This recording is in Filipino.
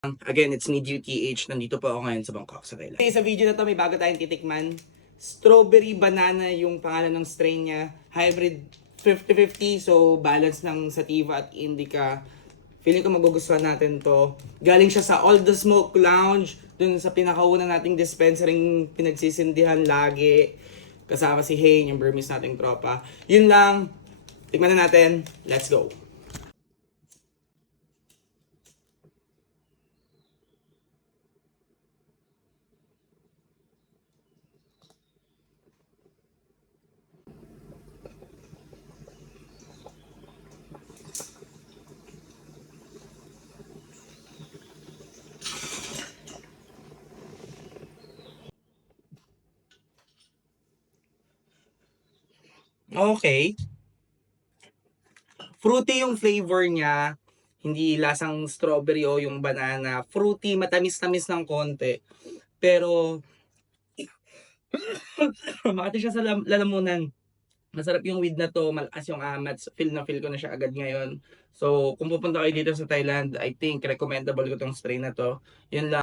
Again, it's me, DUTH. Nandito po ako ngayon sa Bangkok, sa Thailand. Okay, sa video na to, may bago tayong titikman. Strawberry banana yung pangalan ng strain niya. Hybrid 50-50, so balance ng sativa at indica. Feeling ko magugustuhan natin to. Galing siya sa All the Smoke Lounge, dun sa pinakauna nating dispensary pinagsisindihan lagi. Kasama si Hain, yung Burmese nating tropa. Yun lang. Tikman na natin. Let's go. Okay. Fruity yung flavor niya. Hindi lasang strawberry o yung banana. Fruity, matamis-tamis ng konti. Pero, makati siya sa lalamunan. Masarap yung weed na to, malakas yung amat. Feel na feel ko na siya agad ngayon. So, kung pupunta kayo dito sa Thailand, I think recommendable ko tong strain na to. Yun lang.